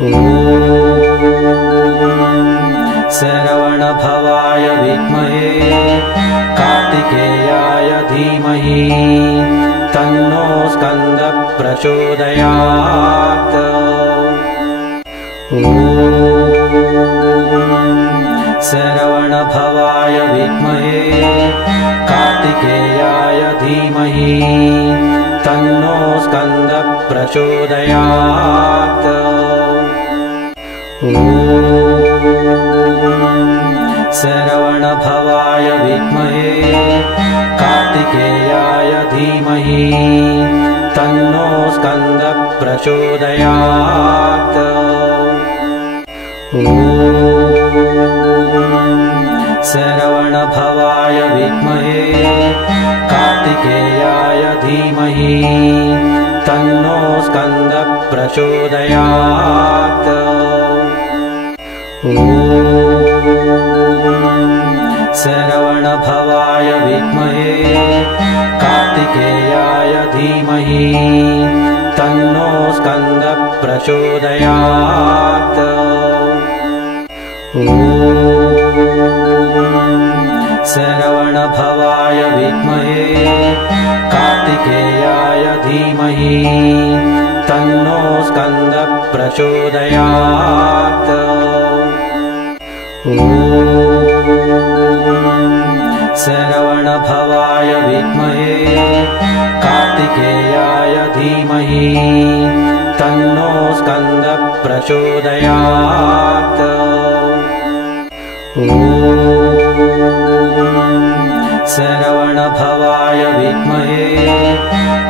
ॐ शरवणभवाय विद्महे कार्तिकेयाय धीमहि तन्नो स्कन्दः प्रचोदयात्। ॐ शरवणभवाय विद्महे कार्तिकेयाय धीमहि तन्नो स्कन्दः प्रचोदयात्। ॐ शरवणभवाय विद्महे कार्तिकेयाय धीमहि तन्नो स्कन्दः प्रचोदयात्। ॐ शरवणभवाय विद्महे कार्तिकेयाय धीमहि तन्नो स्कन्दः प्रचोदयात्। ॐ शरवणभवाय विद्महे कार्तिकेयाय धीमहि तन्नो स्कन्दः प्रचोदयात्। ॐ शरवणभवाय विद्महे कार्तिकेयाय धीमहि तन्नो स्कन्दः प्रचोदयात्। ॐ शरवणभवाय विद्महे कार्तिकेयाय धीमहि तन्नो स्कन्दः प्रचोदयात्। ॐ शरवणभवाय विद्महे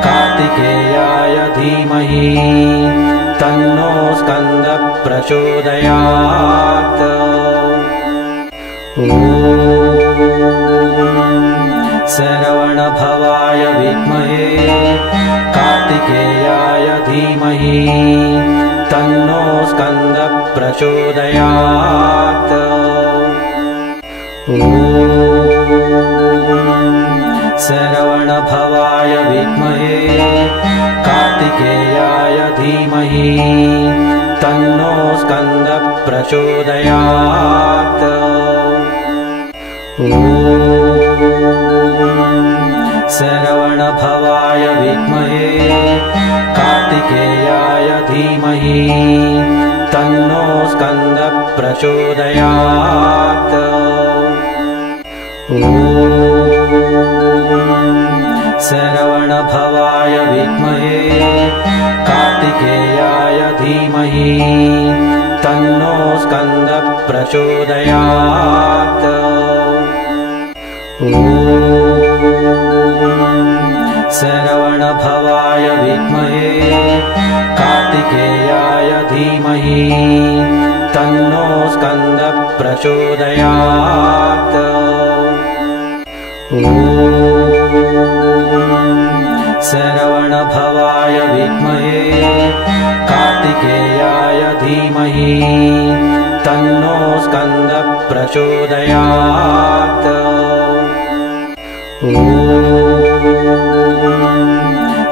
कार्तिकेयाय धीमहि तन्नो स्कन्दः प्रचोदयात्। ॐ शरवणभवाय विद्महे कार्तिकेयाय धीमहि तन्नो स्कन्दः प्रचोदयात्। ॐ शरवणभवाय विद्महे कार्तिकेयाय धीमहि तन्नो स्कन्दः प्रचोदयात्। ॐ शरवणभवाय विद्महे कार्तिकेयाय धीमहि तन्नो स्कन्दः प्रचोदयात्। ॐ शरवणभवाय विद्महे कार्तिकेयाय धीमहि तन्नो स्कन्दः प्रचोदयात्। ॐ शरवणभवाय विद्महे कार्तिकेयाय धीमहि तन्नो स्कन्दः प्रचोदयात्। ॐ शरवणभवाय विद्महे कार्तिकेयाय धीमहि तन्नो स्कन्दः प्रचोदयात्। ॐ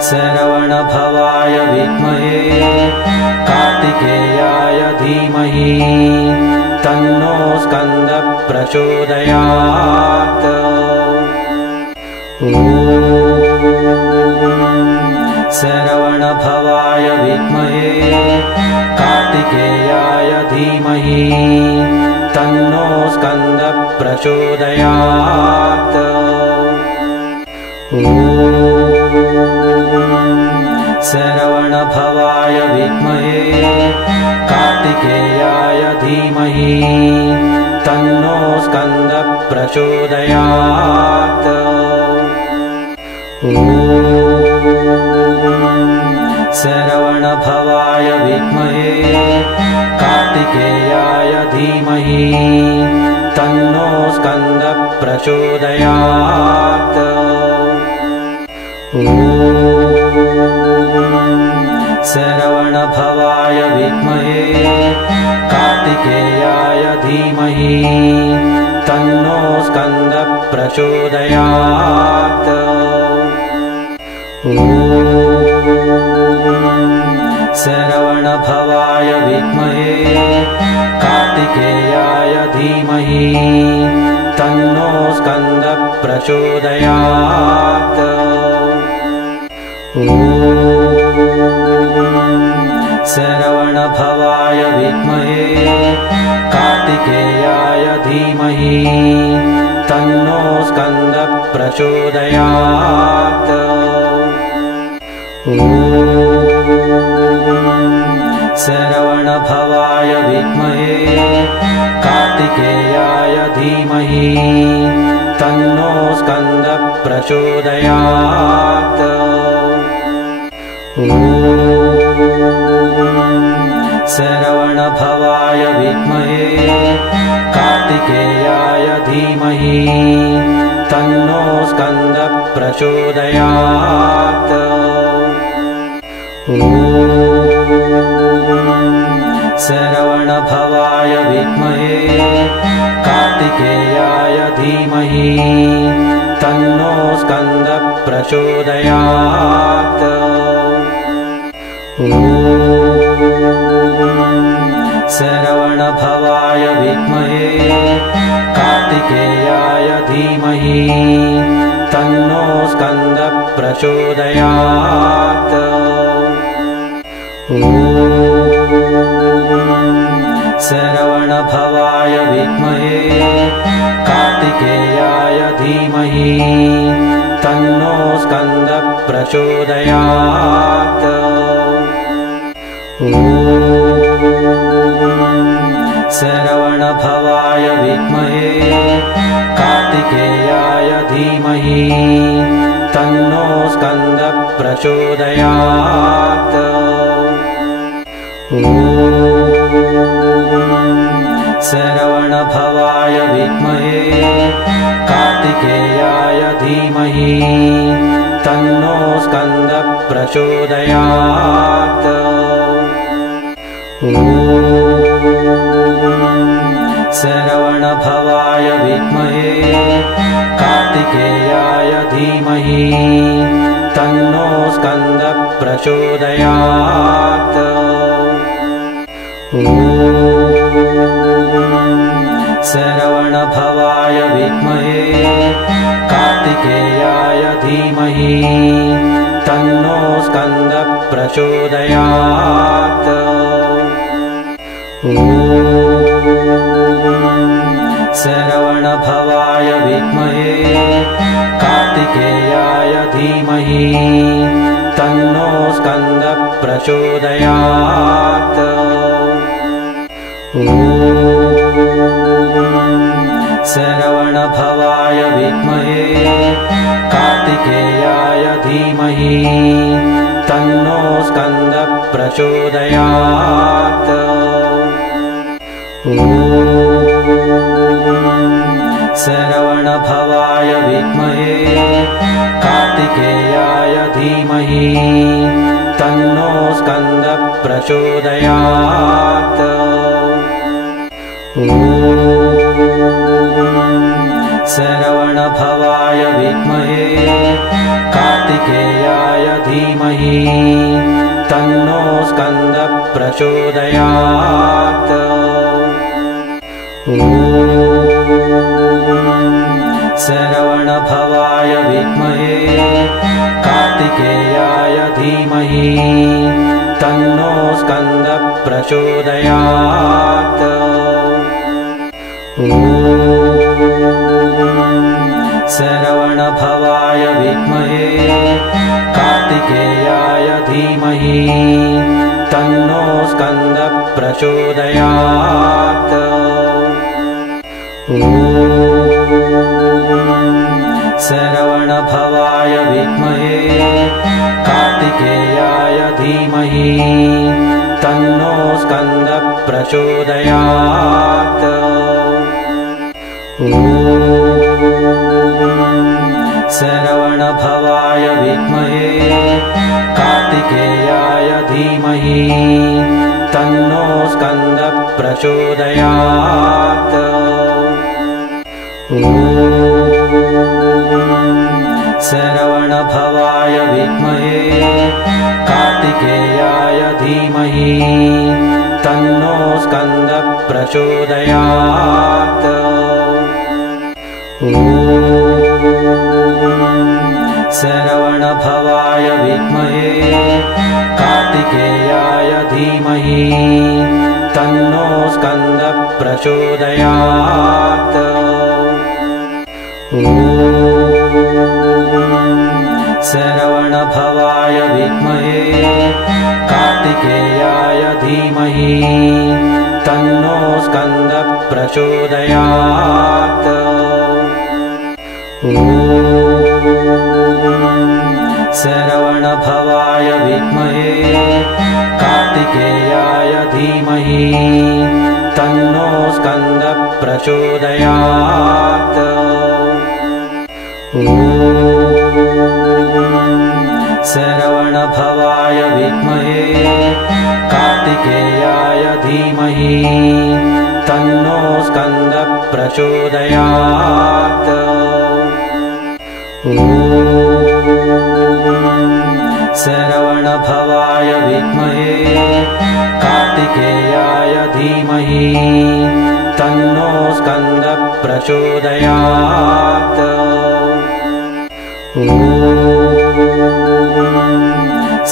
शरवणभवाय विद्महे कार्तिकेयाय धीमहि तन्नो स्कन्दः प्रचोदयात्। ॐ शरवणभवाय विद्महे कार्तिकेयाय धीमहि तन्नो स्कन्दः प्रचोदयात्। ॐ शरवणभवाय विद्महे कार्तिकेयाय धीमहि तन्नो स्कन्दः प्रचोदयात्। ॐ शरवणभवाय विद्महे कार्तिकेयाय धीमहि तन्नो स्कन्दः प्रचोदयात्। ॐ शरवणभवाय विद्महे कार्तिकेयाय धीमहि तन्नो स्कन्दः प्रचोदयात्। ॐ शरवणभवाय विद्महे कार्तिकेयाय धीमहि तन्नो स्कन्दः प्रचोदयात्। ॐ शरवणभवाय विद्महे कार्तिकेयाय धीमहि तन्नो स्कन्दः प्रचोदयात्। ॐ शरवणभवाय विद्महे कार्तिकेयाय धीमहि तन्नो स्कन्दः प्रचोदयात्। ॐ शरवणभवाय विद्महे कार्तिकेयाय धीमहि तन्नो स्कन्दः प्रचोदयात्। ॐ शरवणभवाय विद्महे कार्तिकेयाय धीमहि तन्नो स्कन्दः प्रचोदयात्। ॐ शरवणभवाय विद्महे कार्तिकेयाय धीमहि तन्नो स्कन्दः प्रचोदयात्। ॐ शरवणभवाय विद्महे कार्तिकेयाय धीमहि तन्नो स्कन्दः प्रचोदयात्। ॐ शरवणभवाय विद्महे कार्तिकेयाय धीमहि तन्नो स्कन्दः प्रचोदयात्। ॐ शरवणभवाय विद्महे कार्तिकेयाय धीमहि तन्नो स्कन्दः प्रचोदयात्। ॐ शरवणभवाय विद्महे कार्तिकेयाय धीमहि तन्नो स्कन्दः प्रचोदयात्। ॐ शरवणभवाय विद्महे कार्तिकेयाय धीमहि तन्नो स्कन्दः प्रचोदयात्। ॐ शरवणभवाय विद्महे कार्तिकेयाय धीमहि तन्नो स्कन्दः प्रचोदयात्। ॐ शरवणभवाय विद्महे कार्तिकेयाय धीमहि तन्नो स्कन्दः प्रचोदयात्। ॐ शरवणभवाय विद्महे कार्तिकेयाय धीमहि तन्नो स्कन्दः प्रचोदयात्। ॐ शरवणभवाय विद्महे कार्तिकेयाय धीमहि तन्नो स्कन्दः प्रचोदयात्। ॐ शरवणभवाय विद्महे कार्तिकेयाय धीमहि तन्नो स्कन्दः प्रचोदयात्। ॐ शरवणभवाय विद्महे कार्तिकेयाय धीमहि तन्नो स्कन्दः प्रचोदयात्। ॐ शरवणभवाय विद्महे कार्तिकेयाय धीमहि तन्नो स्कन्दः प्रचोदयात्। ॐ शरवणभवाय विद्महे कार्तिकेयाय धीमहि तन्नो स्कन्दः प्रचोदयात्। ॐ शरवणभवाय विद्महे कार्तिकेयाय कार्तिकेयाय धीमहि तन्नो स्कन्दः प्रचोदयात्। ॐ शरवणभवाय विद्महे कार्तिकेयाय धीमहि तन्नो स्कन्दः प्रचोदयात्। ॐ शरवणभवाय विद्महे कार्तिकेयाय धीमहि तन्नो स्कन्दः प्रचोदयात्। ॐ शरवणभवाय विद्महे कार्तिकेयाय धीमहि तन्नो स्कन्दः प्रचोदयात्। ॐ शरवणभवाय विद्महे कार्तिकेयाय धीमहि तन्नो स्कन्दः प्रचोदयात्। ॐ शरवणभवाय विद्महे कार्तिकेयाय धीमहि तन्नो स्कन्दः प्रचोदयात्। ॐ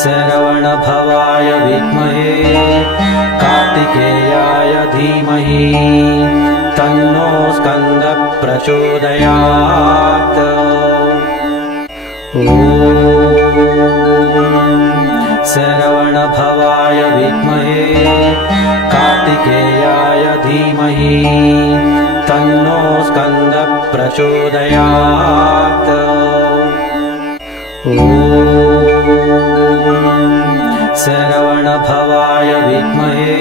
शरवणभवाय विद्महे कार्तिकेयाय धीमहि तन्नो स्कन्दः प्रचोदयात्। ॐ शरवणभवाय विद्महे कार्तिकेयाय धीमहि तन्नो स्कन्दः प्रचोदयात्। ॐ शरवणभवाय विद्महे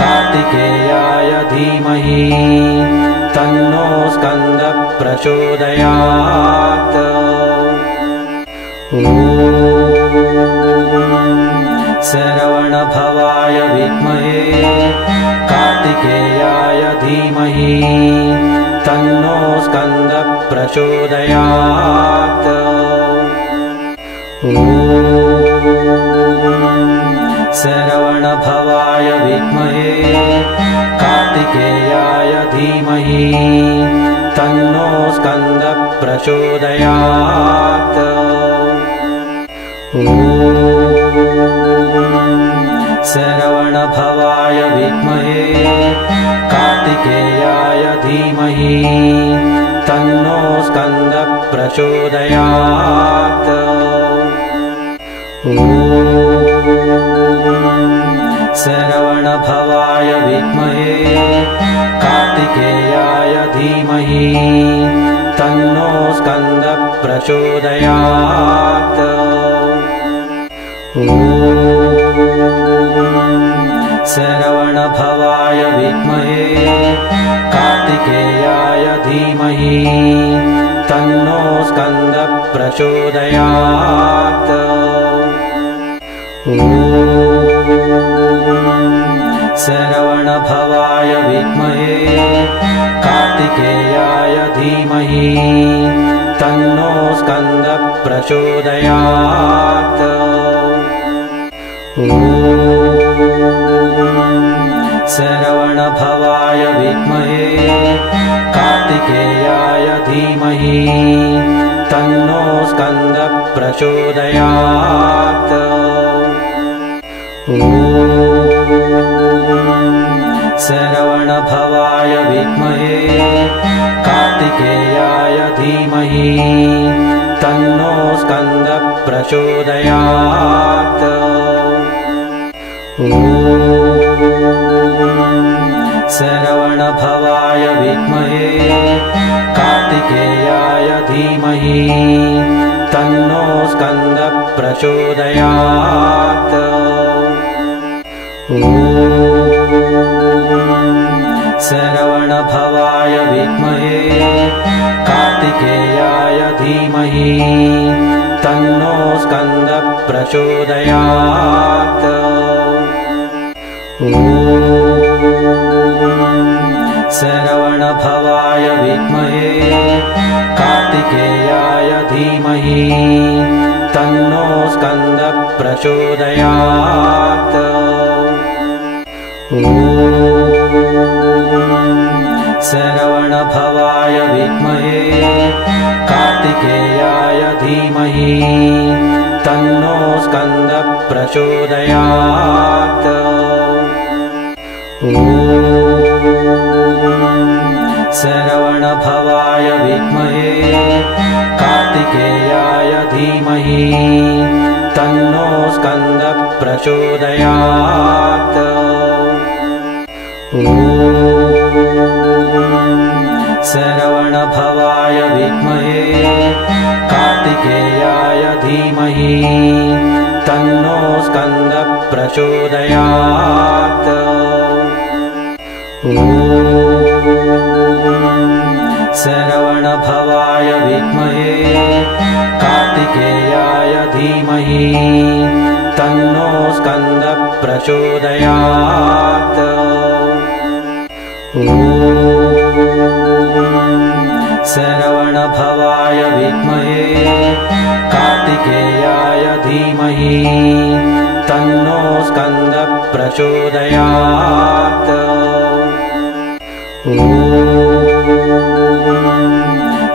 कार्तिकेयाय धीमहि तन्नो स्कन्दः प्रचोदयात्। ॐ शरवणभवाय विद्महे कार्तिकेयाय धीमहि तन्नो स्कन्दः प्रचोदयात्। ॐ शरवणभवाय विद्महे कार्तिकेयाय धीमहि तन्नो स्कन्दः प्रचोदयात्। ॐ शरवणभवाय विद्महे कार्तिकेयाय धीमहि तन्नो स्कन्दः प्रचोदयात्। ॐ शरवणभवाय विद्महे कार्तिकेयाय धीमहि तन्नो स्कन्दः प्रचोदयात्। ॐ शरवणभवाय विद्महे कार्तिकेयाय धीमहि तन्नो स्कन्दः प्रचोदयात्। ॐ शरवणभवाय विद्महे कार्तिकेयाय धीमहि तन्नो स्कन्दः प्रचोदयात्। ॐ शरवणभवाय विद्महे कार्तिकेयाय धीमहि तन्नो स्कन्दः प्रचोदयात्। ॐ शरवणभवाय विद्महे कार्तिकेयाय धीमहि तन्नो स्कन्दः प्रचोदयात्। ॐ शरवणभवाय विद्महे कार्तिकेयाय धीमहि तन्नो स्कन्दः प्रचोदयात्। ॐ शरवणभवाय विद्महे कार्तिकेयाय धीमहि तन्नो स्कन्दः प्रचोदयात्। ॐ शरवणभवाय विद्महे कार्तिकेयाय धीमहि तन्नो स्कन्दः प्रचोदयात्। ॐ शरवणभवाय विद्महे कार्तिकेयाय धीमहि तन्नो स्कन्दः प्रचोदयात्। ॐ शरवणभवाय विद्महे कार्तिकेयाय धीमहि तन्नो स्कन्दः प्रचोदयात्। ॐ शरवणभवाय विद्महे कार्तिकेयाय धीमहि तन्नो स्कन्दः प्रचोदयात्। ॐ शरवणभवाय विद्महे कार्तिकेयाय धीमहि तन्नो स्कन्दः प्रचोदयात्। ॐ शरवणभवाय विद्महे कार्तिकेयाय धीमहि तन्नो स्कन्दः प्रचोदयात्। ॐ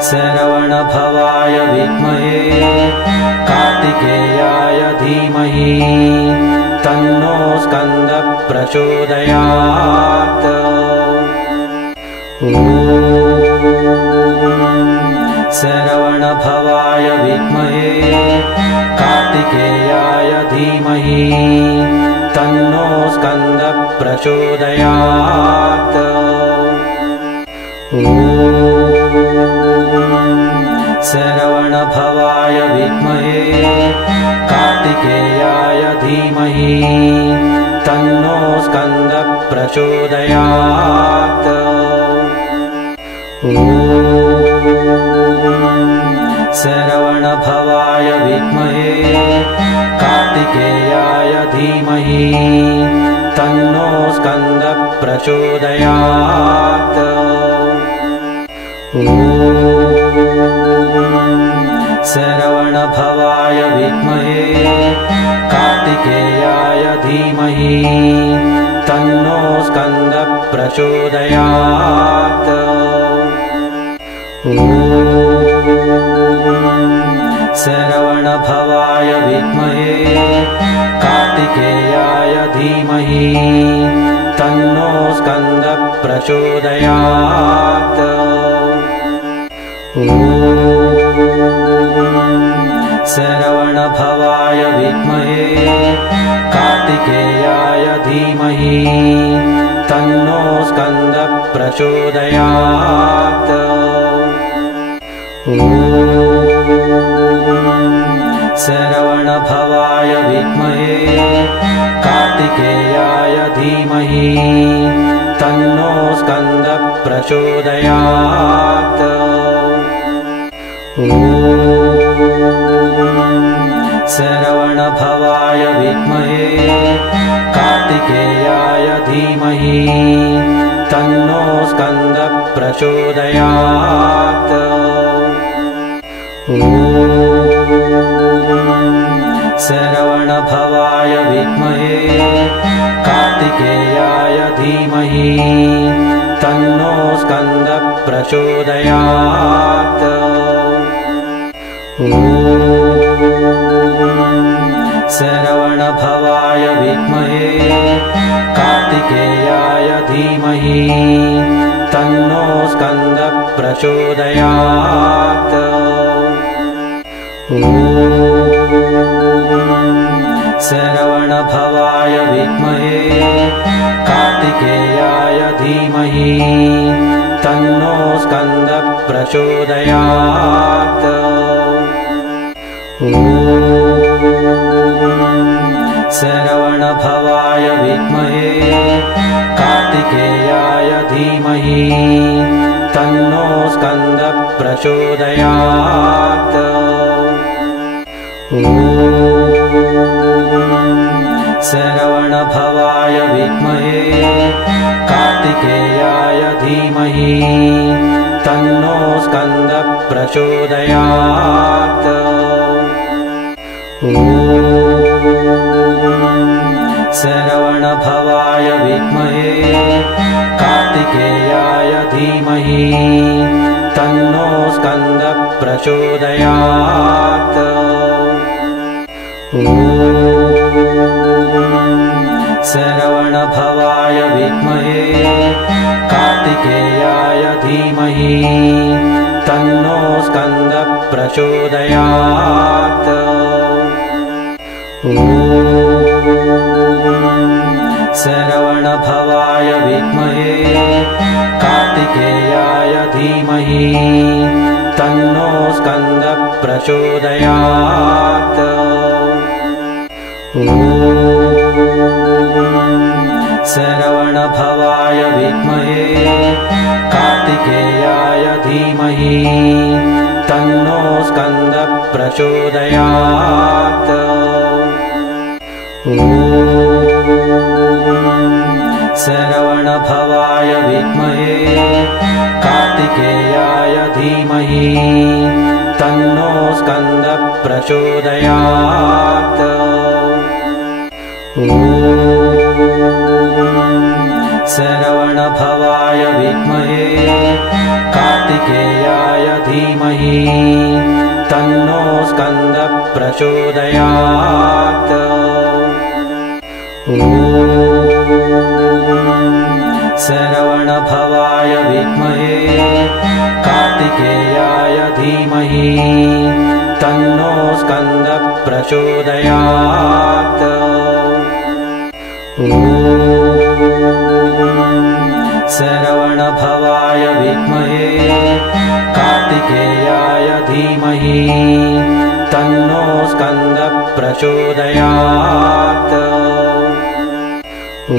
शरवणभवाय विद्महे कार्तिकेयाय धीमहि तन्नो स्कन्दः प्रचोदयात्। ॐ शरवणभवाय विद्महे कार्तिकेयाय धीमहि तन्नो स्कन्दः प्रचोदयात्। ॐ शरवणभवाय विद्महे कार्तिकेयाय धीमहि तन्नो स्कन्दः प्रचोदयात्। ॐ शरवणभवाय विद्महे कार्तिकेयाय धीमहि तन्नो स्कन्दः प्रचोदयात्। ॐ शरवणभवाय विद्महे कार्तिकेयाय धीमहि तन्नो स्कन्दः प्रचोदयात्। ॐ शरवणभवाय विद्महे कार्तिकेयाय धीमहि तन्नो स्कन्दः प्रचोदयात्। ॐ शरवणभवाय विद्महे कार्तिकेयाय धीमहि तन्नो स्कन्दः प्रचोदयात्। ॐ शरवणभवाय विद्महे कार्तिकेयाय धीमहि तन्नो स्कन्दः प्रचोदयात्। ॐ शरवणभवाय विद्महे कार्तिकेयाय धीमहि तन्नो स्कन्दः प्रचोदयात्। ॐ शरवणभवाय विद्महे कार्तिकेयाय धीमहि तन्नो स्कन्दः प्रचोदयात्। ॐ शरवणभवाय विद्महे कार्तिकेयाय धीमहि तन्नो स्कन्दः प्रचोदयात्। ॐ शरवणभवाय विद्महे कार्तिकेयाय धीमहि तन्नो स्कन्दः प्रचोदयात्। ॐ शरवणभवाय विद्महे कार्तिकेयाय धीमहि तन्नो स्कन्दः प्रचोदयात्। ॐ शरवणभवाय विद्महे कार्तिकेयाय धीमहि तन्नो स्कन्दः प्रचोदयात्। ॐ शरवणभवाय विद्महे कार्तिकेयाय धीमहि तन्नो स्कन्दः प्रचोदयात्। ॐ शरवणभवाय विद्महे कार्तिकेयाय धीमहि तन्नो स्कन्दः प्रचोदयात्। ॐ शरवणभवाय विद्महे कार्तिकेयाय धीमहि तन्नो स्कन्दः प्रचोदयात्। ॐ शरवणभवाय विद्महे कार्तिकेयाय धीमहि तन्नो स्कन्दः प्रचोदयात्। ॐ शरवणभवाय विद्महे कार्तिकेयाय धीमहि तन्नो स्कन्दः प्रचोदयात्। ॐ शरवणभवाय विद्महे कार्तिकेयाय धीमहि तन्नो स्कन्दः प्रचोदयात्। ॐ शरवणभवाय विद्महे कार्तिकेयाय धीमहि तन्नो स्कन्दः प्रचोदयात्। ॐ शरवणभवाय विद्महे कार्तिकेयाय धीमहि तन्नो स्कन्दः प्रचोदयात्। ॐ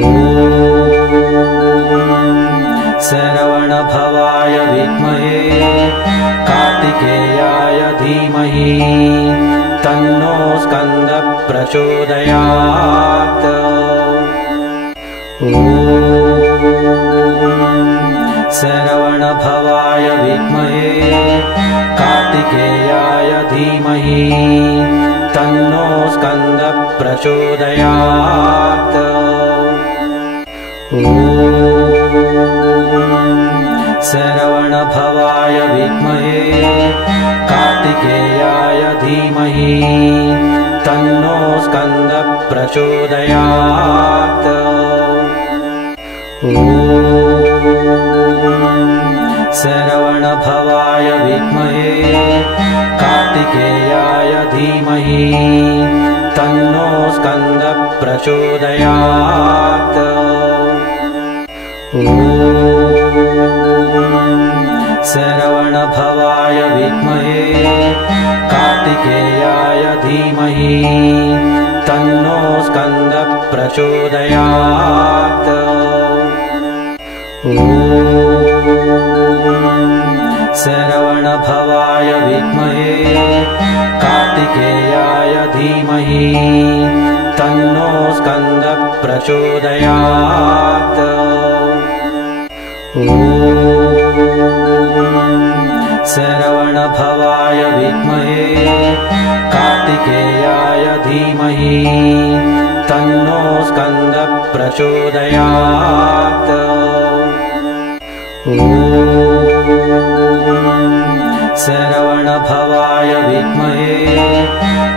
शरवणभवाय विद्महे कार्तिकेयाय धीमहि तन्नो स्कन्दः प्रचोदयात्। ॐ शरवणभवाय विद्महे कार्तिकेयाय धीमहि तन्नो स्कन्दः प्रचोदयात्। ॐ शरवणभवाय विद्महे कार्तिकेयाय धीमहि तन्नो स्कन्दः प्रचोदयात्। ॐ शरवणभवाय विद्महे कार्तिकेयाय धीमहि तन्नो स्कन्दः प्रचोदयात्। ॐ शरवणभवाय विद्महे कार्तिकेयाय धीमहि तन्नो स्कन्दः प्रचोदयात्। ॐ शरवणभवाय विद्महे कार्तिकेयाय धीमहि तन्नो स्कन्दः प्रचोदयात्। ॐ शरवणभवाय विद्महे कार्तिकेयाय धीमहि तन्नो स्कन्दः प्रचोदयात्। ॐ शरवणभवाय विद्महे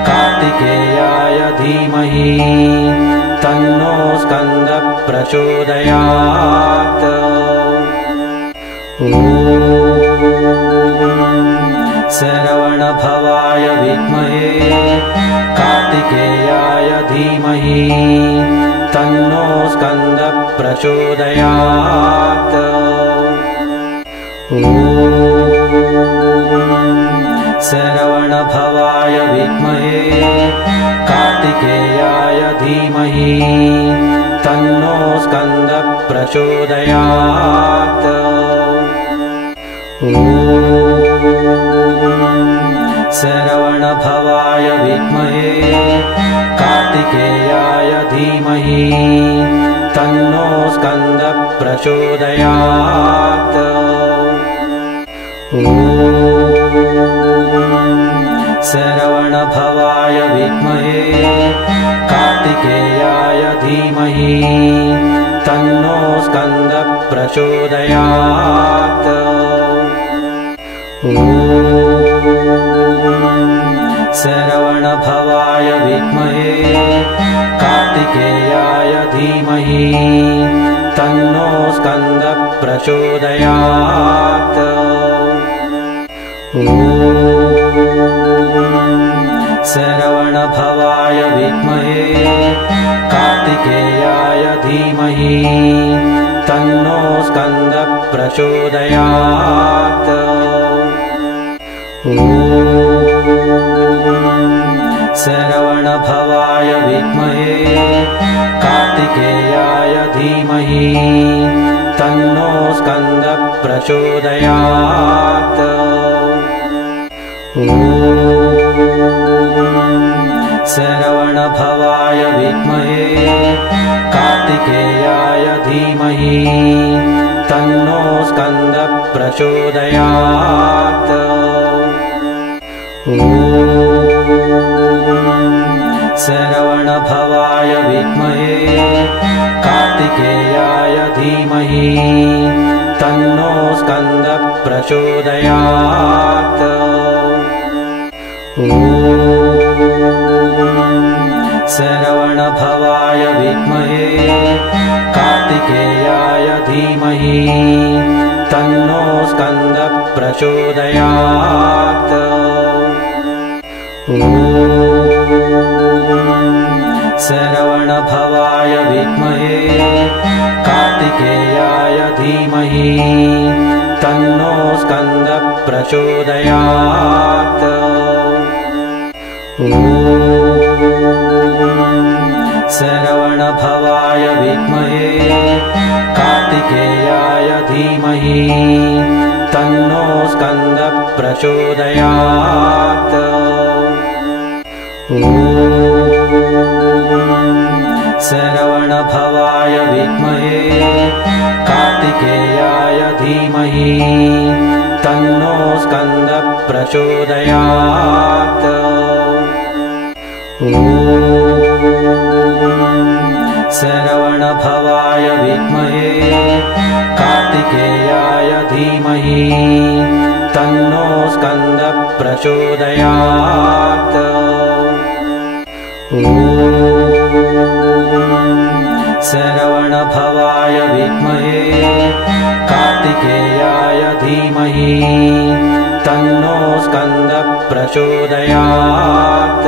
कार्तिकेयाय धीमहि तन्नो स्कन्दः प्रचोदयात्। ॐ शरवणभवाय विद्महे कार्तिकेयाय धीमहि तन्नो स्कन्दः प्रचोदयात्। ॐ शरवणभवाय विद्महे कार्तिकेयाय धीमहि तन्नो स्कन्दः प्रचोदयात्। ॐ शरवणभवाय विद्महे कार्तिकेयाय धीमहि तन्नो स्कन्दः प्रचोदयात्। ॐ शरवणभवाय विद्महे कार्तिकेयाय कार्तिकेयाय धीमहि तन्नो स्कन्दः प्रचोदयात्। ॐ शरवणभवाय विद्महे कार्तिकेयाय धीमहि तन्नो स्कन्दः प्रचोदयात्। ॐ शरवणभवाय विद्महे कार्तिकेयाय धीमहि तन्नो स्कन्दः प्रचोदयात्। ॐ शरवणभवाय विद्महे कार्तिकेयाय धीमहि तन्नो स्कन्दः प्रचोदयात्। ॐ शरवणभवाय विद्महे कार्तिकेयाय धीमहि तन्नो स्कन्दः प्रचोदयात्। ॐ शरवणभवाय विद्महे कार्तिकेयाय धीमहि तन्नो स्कन्दः प्रचोदयात्। ॐ शरवणभवाय विद्महे कार्तिकेयाय धीमहि तन्नो स्कन्दः प्रचोदयात्। ॐ शरवणभवाय विद्महे कार्तिकेयाय धीमहि तन्नो स्कन्दः प्रचोदयात्। ॐ शरवणभवाय विद्महे कार्तिकेयाय धीमहि तन्नो स्कन्दः प्रचोदयात्। ॐ शरवणभवाय विद्महे कार्तिकेयाय धीमहि तन्नो स्कन्दः प्रचोदयात्। ॐ शरवणभवाय विद्महे कार्तिकेयाय धीमहि तन्नो स्कन्दः प्रचोदयात्। ॐ शरवणभवाय विद्महे कार्तिकेयाय धीमहि तन्नो स्कन्दः प्रचोदयात्।